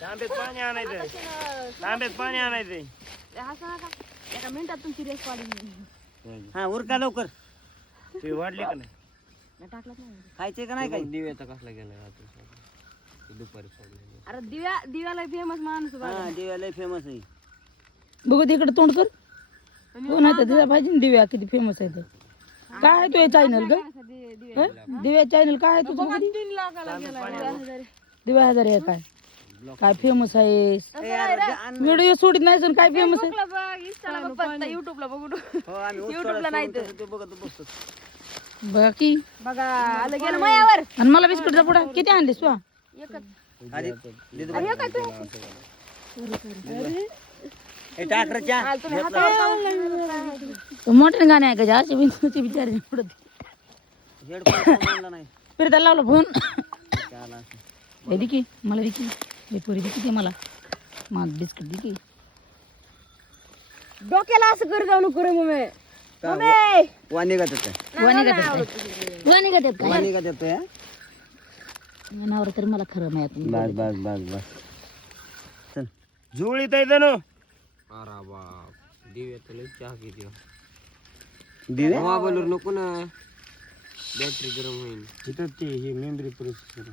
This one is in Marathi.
तांब्यात पाणी आणायचं तांब्यात पाणी आणायचंय. एका मिनिटात तुमची रेस वाढली हा उरका लवकर. ते वाढले का नाही? नाही टाकलं नाही. खायचे का नाही काही? दिव्याचा कसला गेलाय रात्री दुपारी सोडलेलं अरे दिव्या दिव्याला फेमस माणूस आहे बघा. हा दिव्या लय फेमस आहे. बघू तिकडे तोंड कर. हो नाही तर दिव्या पाहिजे दिव्या किती फेमस आहे ते. काय आहे तो चॅनल ग दिव्या हं? चॅनल काय आहे तुझं बघा, तीन लाखाला गेला दिव्या हजारे. आहे काय? काय फेमस आहे. व्हिडिओ सोडित नाही सण काय फेमस आहे? युट्यूबला बघू. हो युट्यूबला नाही ते बघा की. बघा आलं गेलं मायावर. आणि मला बिस्कुटचा पुडा किती आणले स्वा एकच. आधी देतो अरे हे काय तू हे टाकरच्या काल तुम्ही हातावर तो मोठे गाणे आहे का असे बिंदूचे बिचारे फिरता लावला फोन. हे दिकी मला दिकी हे पोरी दिकी ते मला. माझ बिस्किट दिकी डोक्याला असं कर जाऊ नको रे मम्मी का वाणी का का का का तरी मला खरं माहीत नाही. बस बस बस बस. चल. जुळीत आहे जणू. अरे बाप. दिव्याचा लय चहा किती दिवे. मोबाईलवर नको ना. बॅटरी गरम होईल. तिथं ते हे मेमरी प्रोसेसर.